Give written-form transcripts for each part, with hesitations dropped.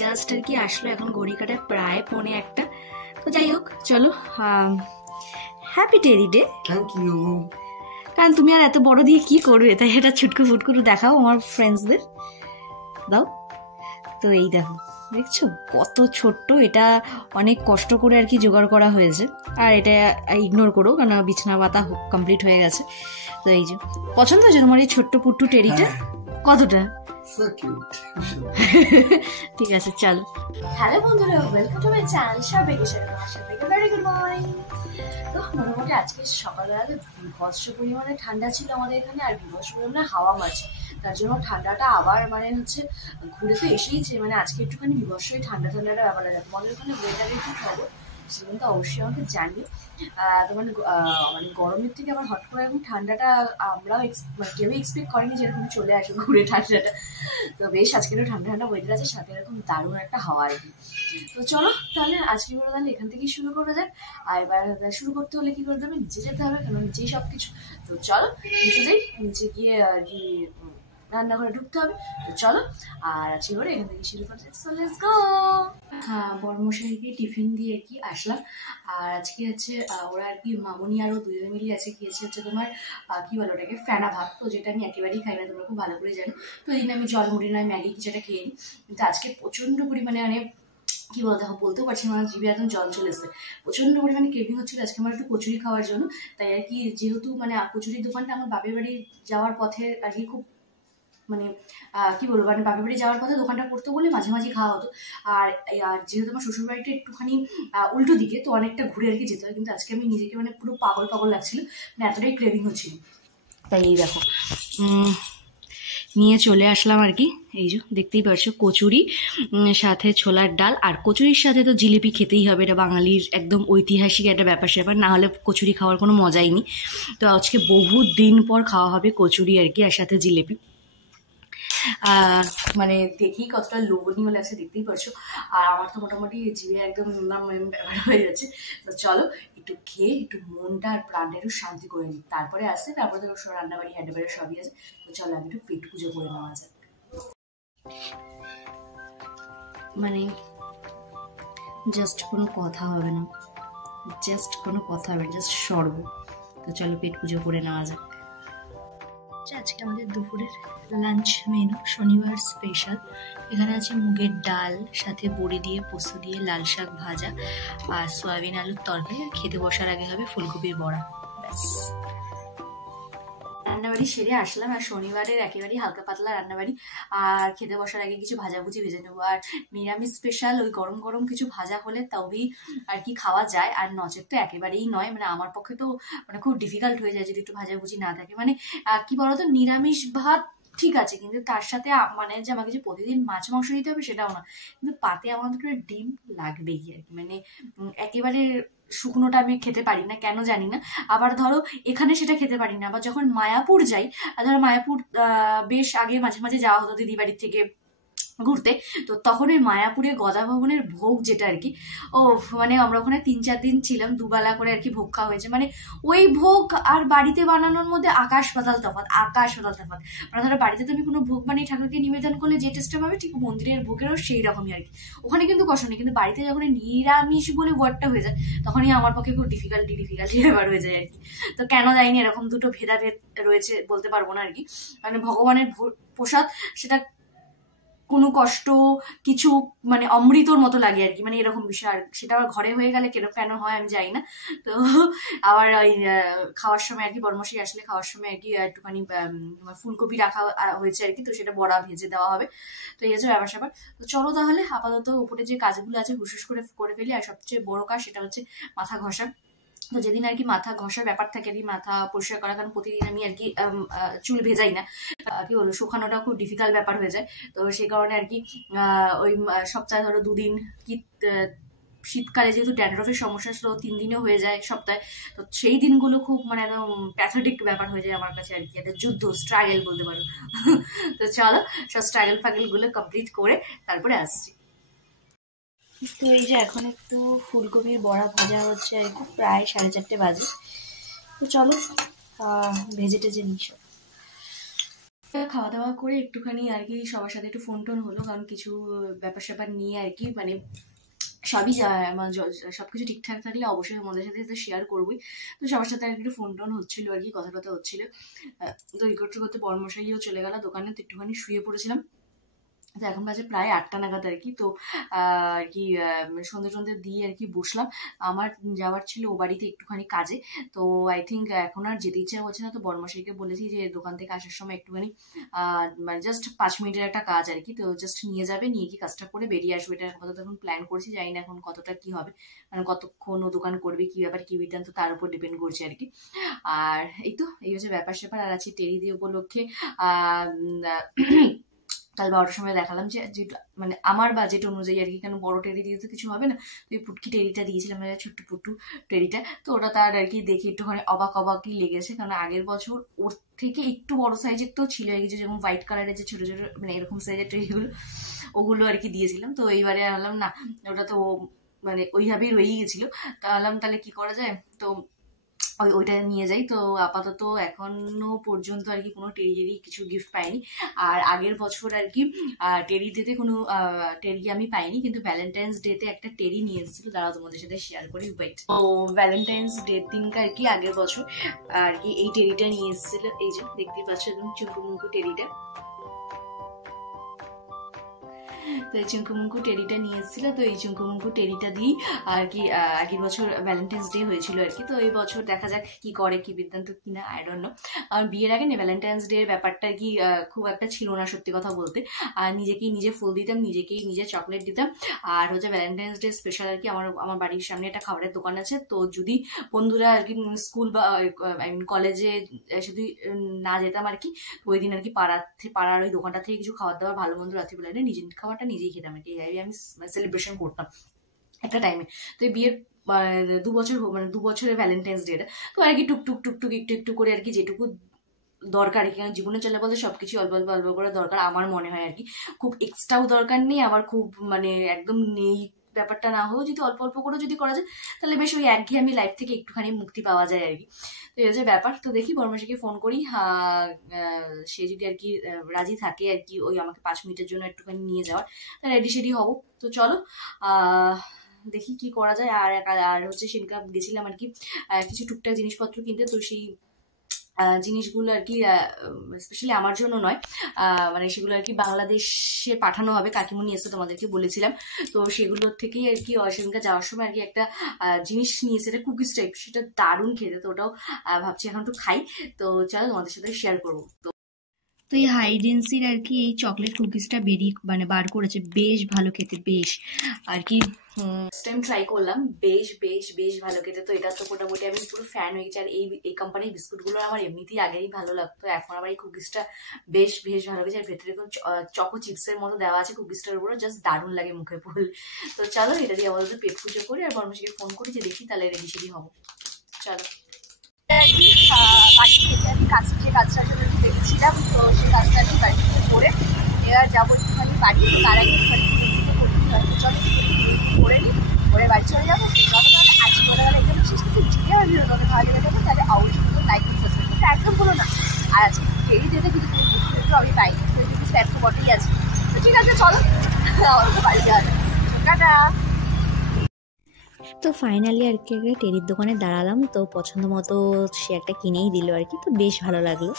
Just আর কি আসলো, এখন ঘড়ি কাটায় প্রায় 1:45। তো যাই হোক, চলো, happy teddy day. Thank you. কারণ তুমি আর এত বড় দিয়ে কি করবে, তাই এটা ছুটকু ফুটকুটু দেখাও আমার ফ্রেন্ডসদের, দাও। তো এই দেখো, দেখছো কত ছোট্ট, এটা অনেক কষ্ট করে আর কি জোগাড় করা হয়েছে। আর এটা ইগনোর করো, কারণ বিছানা পাতা কমপ্লিট হয়ে গেছে। তো এই যে, পছন্দ হয়েছে তোমার এই ছোট্ট পুট্টু টেরিটা? কতটা ঠিক আছে, চলো। হ্যালো বন্ধুরা, ওয়েলকাম টু মাই চ্যানেল। সবাইকে ভেরি গুড মর্নিং। তো মোটামুটি আজকে সকালবেলা বিভৎস পরিমাণে ঠান্ডা ছিল আমাদের এখানে, আর বিভৎস পরিমাণে হাওয়া মারছে। তার জন্য ঠান্ডাটা আবার মানে হচ্ছে ঘুরে তো এসেইছে, মানে আজকে একটুখানি বিভৎসই ঠান্ডাটা ব্যাপার আছে। তোমাদের ওখানে ওয়েদারের কি খবর সেদিন তো অবশ্যই আমাকে জানিও। তো মানে গরমের থেকে আবার হট করে এখন ঠান্ডাটা আমরাও কেউই এক্সপেক্ট করিনি যে এরকম চলে আসবে ঘুরে ঠান্ডাটা। তো বেশ আজকেরও ঠান্ডা ঠান্ডা ওয়েদার আছে, সাথে এরকম দারুণ একটা হাওয়া আর কি। তো চলো তাহলে আজকে তাহলে এখান থেকেই শুরু করা যাক। আর এবার শুরু করতে হলে কি করতে হবে, নিচে যেতে হবে, কারণ নিচেই সবকিছু। তো চলো নিচে যাই, নিচে গিয়ে আর কি রান্নাঘরে ঢুকতে হবে। তো চলো, আর আজকে করে এখান থেকে শুরু করা যাক। So let's go. হ্যাঁ, বড়মশাইকে টিফিন দিয়ে আর কি আসলাম। আর আজকে হচ্ছে ওরা আর কি মামনি আরো দুজনে মিলিয়ে আছে গিয়েছে হচ্ছে তোমার কি বলো ওটাকে, ফেনা ভাত। তো যেটা আমি একেবারেই খাই না, তোমরা খুব ভালো করে জানো। তো এই দিন আমি জল মুড়ি নয় ম্যাগি কিছুটা খেয়ে নিই, কিন্তু আজকে প্রচন্ড পরিমাণে মানে কি বলতে হবে বলতেও পারছি না, জিভে একদম জল চলে এসেছে। প্রচন্ড পরিমাণে ক্রেভিং হচ্ছিল আজকে আমার একটু কচুরি খাওয়ার জন্য। তাই আর কি, যেহেতু মানে কচুরির দোকানটা আমার বাপের বাড়ি যাওয়ার পথে আর কি, খুব মানে কি বলবো, মানে বাপের বাড়ি যাওয়ার পথে দোকানটা পড়তো বলে মাঝে মাঝে খাওয়া হতো। আর যেহেতু আমার শ্বশুর বাড়িটা একটুখানি উল্টো দিকে, তো অনেকটা ঘুরে আর কি যেতে হয়। কিন্তু আজকে আমি নিজেকে মানে পুরো পাগল পাগল লাগছিল, মানে এতটাই ক্রেভিং হচ্ছিল। তাই এই দেখো নিয়ে চলে আসলাম আর কি। এই যে দেখতেই পাচ্ছ কচুরি, সাথে ছোলার ডাল, আর কচুরির সাথে তো জিলিপি খেতেই হবে। এটা বাঙালির একদম ঐতিহাসিক একটা ব্যাপার স্যাপার, না হলে কচুরি খাওয়ার কোনো মজাই নেই। তো আজকে বহু দিন পর খাওয়া হবে কচুরি আর কি, আর সাথে জিলিপি। মানে দেখি কতটা লোভনীয় লাগছে, দেখতেই পারছো। আর আমার তো মোটামুটি জিভে একদম ব্যাপার হয়ে যাচ্ছে। তো চলো একটু খেয়ে একটু মনটা আর প্রাণটা একটু শান্তি করে নিই, তারপরে আসছে, তারপরে তো রান্নাবাড়ি হ্যান্ডাবাড়ি সবই আছে। তো চলো আমি একটু পেট পুজো করে নেওয়া যাক। মানে জাস্ট কোনো কথা হবে না, জাস্ট কোনো কথা হবে, জাস্ট স্বর্গ। তো চলো পেট পুজো করে নেওয়া যাক। আজকে আমাদের দুপুরের লাঞ্চ মেনু শনিবার স্পেশাল। এখানে আছে মুগের ডাল, সাথে বড়ি দিয়ে পোস্ত দিয়ে লাল শাক ভাজা, আর সয়াবিন আলুর তরকারি। আর খেতে বসার আগে হবে ফুলকপির বড়া। ব্যাস, রান্নাবাড়ি সেরে আসলাম, আর শনিবারের একেবারেই হালকা পাতলা রান্নাবাড়ি। আর খেতে বসার আগে কিছু ভাজাভুজি ভেজে নেবো। আর নিরামিষ স্পেশাল ওই গরম গরম কিছু ভাজা হলে তবেই আর কি খাওয়া যায়, আর নচেত তো একেবারেই নয়। মানে আমার পক্ষে তো মানে খুব ডিফিকাল্ট হয়ে যায় যদি একটু ভাজাভুজি না থাকে। মানে কি বলতো, নিরামিষ ভাত ঠিক আছে, কিন্তু তার সাথে মানে যে আমাকে যে প্রতিদিন মাছ মাংস দিতে হবে সেটাও না, কিন্তু পাতে আমাদের ডিম লাগবেই আর কি। মানে একেবারে শুকনোটা আমি খেতে পারি না, কেন জানি না। আবার ধরো এখানে সেটা খেতে পারি না। আবার যখন মায়াপুর যাই, ধরো মায়াপুর বেশ আগে মাঝে মাঝে যাওয়া হতো দিদি বাড়ির থেকে ঘুরতে, তো তখন ওই মায়াপুরে গদা ভবনের ভোগ যেটা আর কি, ও মানে আমরা ওখানে 3-4 দিন ছিলাম, দুবেলা করে আর কি ভোগ খাওয়া হয়েছে। মানে ওই ভোগ আর বাড়িতে বানানোর মধ্যে আকাশ পাতাল তফাৎ, আকাশ পাতাল তফাৎ। মানে ধরো বাড়িতে তুমি কোনো ভোগ বানিয়ে ঠাকুরকে নিবেদন করলে যে টেস্টটা পাবে, ঠিক মন্দিরের ভোগেরও সেই রকমই আর কি। ওখানে কিন্তু কষ্ট নেই, কিন্তু বাড়িতে যখন নিরামিষ বলে ওয়ার্ডটা হয়ে যায়, তখনই আমার পক্ষে খুব ডিফিকাল্টি ব্যাপার হয়ে যায় আর কি। তো কেন যাইনি, এরকম দুটো ভেদাভেদ রয়েছে, বলতে পারবো না আর কি। মানে ভগবানের প্রসাদ, সেটা কোনো কষ্ট কিছু মানে অমৃতর মতো লাগে আর কি, মানে এরকম বিষয়। আর সেটা আবার ঘরে হয়ে গেলে কেন হয় আমি জানি না। তো আবার ওই খাওয়ার সময় আর কি, বড়মশাই আসলে খাওয়ার সময় আর কি একটুখানি ফুলকপি রাখা হয়েছে আর কি, তো সেটা বড়া ভেজে দেওয়া হবে। তো এই হচ্ছে ব্যাপার স্যাপার। তো চলো তাহলে আপাতত উপরে যে কাজগুলো আছে হুসুস করে ফেলি। আর সবচেয়ে বড় কাজ সেটা হচ্ছে মাথা ঘষা। তো যেদিন আর কি মাথা ঘষার ব্যাপার থাকে আর কি, মাথা পরিষ্কার করা, কারণ প্রতিদিন আমি আর কি চুল ভেজাই না, কি বলবো, শুকানোটা খুব ডিফিকাল্ট ব্যাপার হয়ে যায়। তো সেই কারণে আর কি ওই সপ্তাহে ধরো 2 দিন কি, শীতকালে যেহেতু ড্যান্ড্রফের সমস্যা ছিল 3 দিনও হয়ে যায় সপ্তাহে। তো সেই দিনগুলো খুব মানে একদম প্যাথেটিক ব্যাপার হয়ে যায় আমার কাছে আর কি, একটা যুদ্ধ, স্ট্রাগল বলতে পারো। তো চলো সব স্ট্রাগল ফ্যাগল গুলো কমপ্লিট করে তারপরে আসছি। তো এই যে এখন একটু ফুলকপির বড়া ভাজা হচ্ছে আর কি, প্রায় 4:30 বাজে। তো চলো ভেজে টেজে নিই সব। খাওয়া দাওয়া করে একটুখানি আর কি সবার সাথে একটু ফোন টোন হলো, কারণ কিছু ব্যাপার স্যাপার নিয়ে আর কি, মানে সবই সবকিছু ঠিকঠাক থাকলে অবশ্যই আমাদের সাথে শেয়ার করবোই। তো সবার সাথে আর একটু ফোন টোন হচ্ছিল আর কি, কথা টথা হচ্ছিল। তো এই করতে করতে বর্মশাইও চলে গেল দোকানে, তো একটুখানি শুয়ে পড়েছিলাম। তো এখন বাজে প্রায় 8টা নাগাদ আর কি। তো আর কি সন্ধে টন্ধে দিয়ে আর কি বসলাম। আমার যাওয়ার ছিল ও বাড়িতে একটুখানি কাজে। তো আই থিঙ্ক এখন আর যেতে ইচ্ছা হচ্ছে না। তো বর্মশাইকে বলেছি যে দোকান থেকে আসার সময় একটুখানি মানে জাস্ট 5 মিনিটের একটা কাজ আর কি, তো জাস্ট নিয়ে যাবে, নিয়ে কি কাজটা করে বেরিয়ে আসবে। এটা আপাতত এখন প্ল্যান করছি, জানি না এখন কতটা কি হবে, মানে কতক্ষণ ও দোকান করবে, কি ব্যাপার কি বৃত্তান্ত তার উপর ডিপেন্ড করছে আর কি। আর এই তো এই হচ্ছে ব্যাপার স্যাপার। আর আছে টেরি দিয়ে উপলক্ষে কাল 12টার সময় দেখালাম যে যেটা মানে আমার বাজেট অনুযায়ী আর কি, কেন বড় টেরি দিয়ে তো কিছু হবে না। তো এই পুটকি টেরিটা দিয়েছিলাম, ছোট্ট পুট্টু টেরিটা। তো ওটা তার আর কি দেখে একটুখানি অবাক অবাকই লেগেছে, কারণ আগের বছর ওর থেকে একটু বড় সাইজের তো ছিল আর কি, যেরকম হোয়াইট কালারের যে ছোট ছোট মানে এরকম সাইজের টেরিগুলো, ওগুলো আর কি দিয়েছিলাম। তো এইবারে আনলাম না, ওটা তো মানে ওইভাবেই রয়েই গেছিল। তা আনলাম তাহলে কি করা যায়, তো ওইটা নিয়ে যাই। তো আপাতত এখনো পর্যন্ত আর কি কোনো টেরি কিছু গিফট পাইনি। আর আগের বছর আর কি টেরি ডেতে কোনো টেরি আমি পাইনি, কিন্তু ভ্যালেন্টাইন্স ডেতে একটা টেরি নিয়ে এসেছিল, দাঁড়াও তোমাদের সাথে শেয়ার করি, ওয়েট। তো ভ্যালেন্টাইন্স ডে দিনকে আর কি আগের বছর আর কি এই টেরিটা নিয়ে এসেছিল, এই যে দেখতেই পাচ্ছ একদম চুমকুমুঙ্কু টেরিটা। তো এই চুমকুমুঙ্কু টেরিটা নিয়ে এসেছিল। তো এই চুমকুমুঙ্কু টেরিটা দিই আর কি আগের বছর ভ্যালেন্টাইন্স ডে হয়েছিল আর কি। তো এই বছর দেখা যাক কি করে, কি বৃত্তান্ত কিনা, আই ডোন্ট নো। আর বিয়ের আগে না ভ্যালেন্টাইন্স ডে ব্যাপারটা কি খুব একটা ছিল না সত্যি কথা বলতে। আর নিজেকেই নিজে ফুল দিতাম, নিজেকেই নিজে চকলেট দিতাম। আর হচ্ছে ভ্যালেন্টাইন্স ডে স্পেশাল আর কি আমার বাড়ির সামনে একটা খাবারের দোকান আছে। তো যদি বন্ধুরা আর কি স্কুল বা আই মিন কলেজে যদি না যেতাম আর কি, ওই দিন আর কি পাড়ার ওই দোকানটা থেকে কিছু খাবার দাবার ভালো মন্দ রাত্রিবেলা নিজের খাবারটা নিজেই খেতাম আর কি, আমি সেলিব্রেশন করতাম একটা টাইমে। তো এই বিয়ের 2 বছর মানে 2 বছরের ভ্যালেন্টাইন্স ডেটা তো আর কি টুকটুক টুকটুক একটু একটু করে আর কি যেটুকু দরকার, এখানে জীবনে চলে বলতে সবকিছু অল্প অল্প অল্প করে দরকার আমার মনে হয় আর কি। খুব এক্সট্রাও দরকার নেই, আবার খুব মানে একদম নেই ব্যাপারটা না হয়েও যদি অল্প অল্প করে যদি করা যায়, তাহলে বেশ ওই একঘেয়েমি লাইফ থেকে একটুখানি মুক্তি পাওয়া যায় আর কি। তো এই হচ্ছে ব্যাপার। তো দেখি বর্মাশাকে ফোন করি, সে যদি আর কি রাজি থাকে আর কি ওই আমাকে 5 মিনিটের জন্য একটুখানি নিয়ে যাওয়ার, রেডি সেডি হবো। তো চলো দেখি কি করা যায়। আর হচ্ছে সেদিনকে গেছিলাম আর কি কিছু টুকটাক জিনিসপত্র কিনতে। তো সেই জিনিসগুলো আর কি স্পেশালি আমার জন্য নয়, মানে সেগুলো আর কি বাংলাদেশে পাঠানো হবে, কাকিমুনি এসে তোমাদেরকে বলেছিলাম। তো সেগুলোর থেকেই আর কি সেদিনকে যাওয়ার সময় আর কি একটা জিনিস নিয়েছে, এটা কুকিজ টাইপ, সেটা দারুণ খেতে। তো ওটাও ভাবছি এখন একটু খাই। তো চলো তোমাদের সাথে শেয়ার করবো। তো এই হাইডেন্সির আর কি এই চকলেট কুকিজটা মানে বার করেছে, বেশ ভালো খেতে, বেশ আর কি টাইম ট্রাই করলাম, বেশ বেশ বেশ ভালো খেতে। তো এটা তো মোটামুটি আমি পুরো ফ্যান হয়ে গেছি। আর এই কোম্পানির বিস্কুটগুলো আমার এমনিতেই আগেই ভালো লাগতো, এখন আবার এই কুকিজটা বেশ বেশ ভালো গেছে। আর ভেতরে এরকম চকো চিপসের মতো দেওয়া আছে কুকিজটার উপরে, জাস্ট দারুণ লাগে মুখে পড়লে। তো চলো এটা দিয়ে আপাতত পেট পুজো করি, আর বর্মশাইকে ফোন করি যে দেখি তাহলে রেডি সেডি হবো। চলো বাড়ি থেকে আমি যে কাজটা দেখেছিলাম, তো সেই কাজটা আমি বাড়ি থেকে করে এবার যাবো একটুখানি বাড়ি। তার আগে একটুখানি চলো করে নিই, করে বাড়ি চলে যাবো। যত তাহলে আজকে বলে গেলে এখানে শেষ কিছু ভিডিও আমি তবে ভালো লেগে যাবো, তাহলে অবশ্যই কিন্তু লাইক সাবস্ক্রাইব করতে একদম বলো না। আর আজকে ফেরি যেতে কিন্তু একটু আমি পাই, কিন্তু স্যার তো বটেই আছে। তো ঠিক আছে চলো আমার তো বাড়ি যাওয়া যায়, টাটা। তো ফাইনালি আর কি একটা টেরির দোকানে দাঁড়ালাম, তো পছন্দ মতো সে একটা কিনেই দিল আর কি, তো বেশ ভালো লাগলো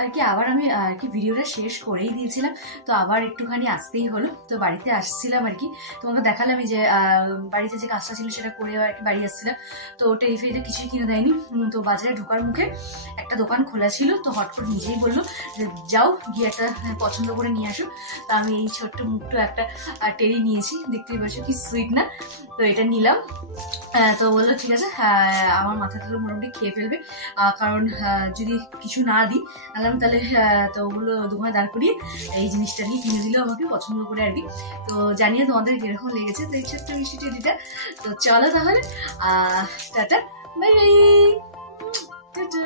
আর কি। আবার আমি আর কি ভিডিওটা শেষ করেই দিয়েছিলাম, তো আবার একটুখানি আসতেই হলো। তো বাড়িতে আসছিলাম আর কি, তোমাকে দেখালাম যে বাড়িতে যে কাজটা ছিল সেটা করে আর কি বাড়ি আসছিলাম। তো টেরিফেরিতে কিছুই কিনে দেয়নি। তো বাজারে ঢোকার মুখে একটা দোকান খোলা ছিল, তো হট করে নিজেই বললো যে যাও গিয়ে একটা পছন্দ করে নিয়ে আসো। তো আমি এই ছোট্ট মুখটো একটা টেরি নিয়েছি, দেখতেই পাচ্ছ কি সুইট না। তো এটা নিলাম। তো বললো ঠিক আছে, আমার মাথাটা মোটামুটি খেয়ে ফেলবে, কারণ যদি কিছু না দিই তাহলে। তো ওগুলো দোকানে দাঁড় করিয়ে এই জিনিসটা নিয়ে কিনে দিল আমাকে পছন্দ করে আর কি। তো জানিয়ে তোমাদের কিরকম লেগেছে তো এই ছোট্ট মিষ্টি টেডিটা। তো চলো তাহলে টাটা, বাই বাই, টাটা।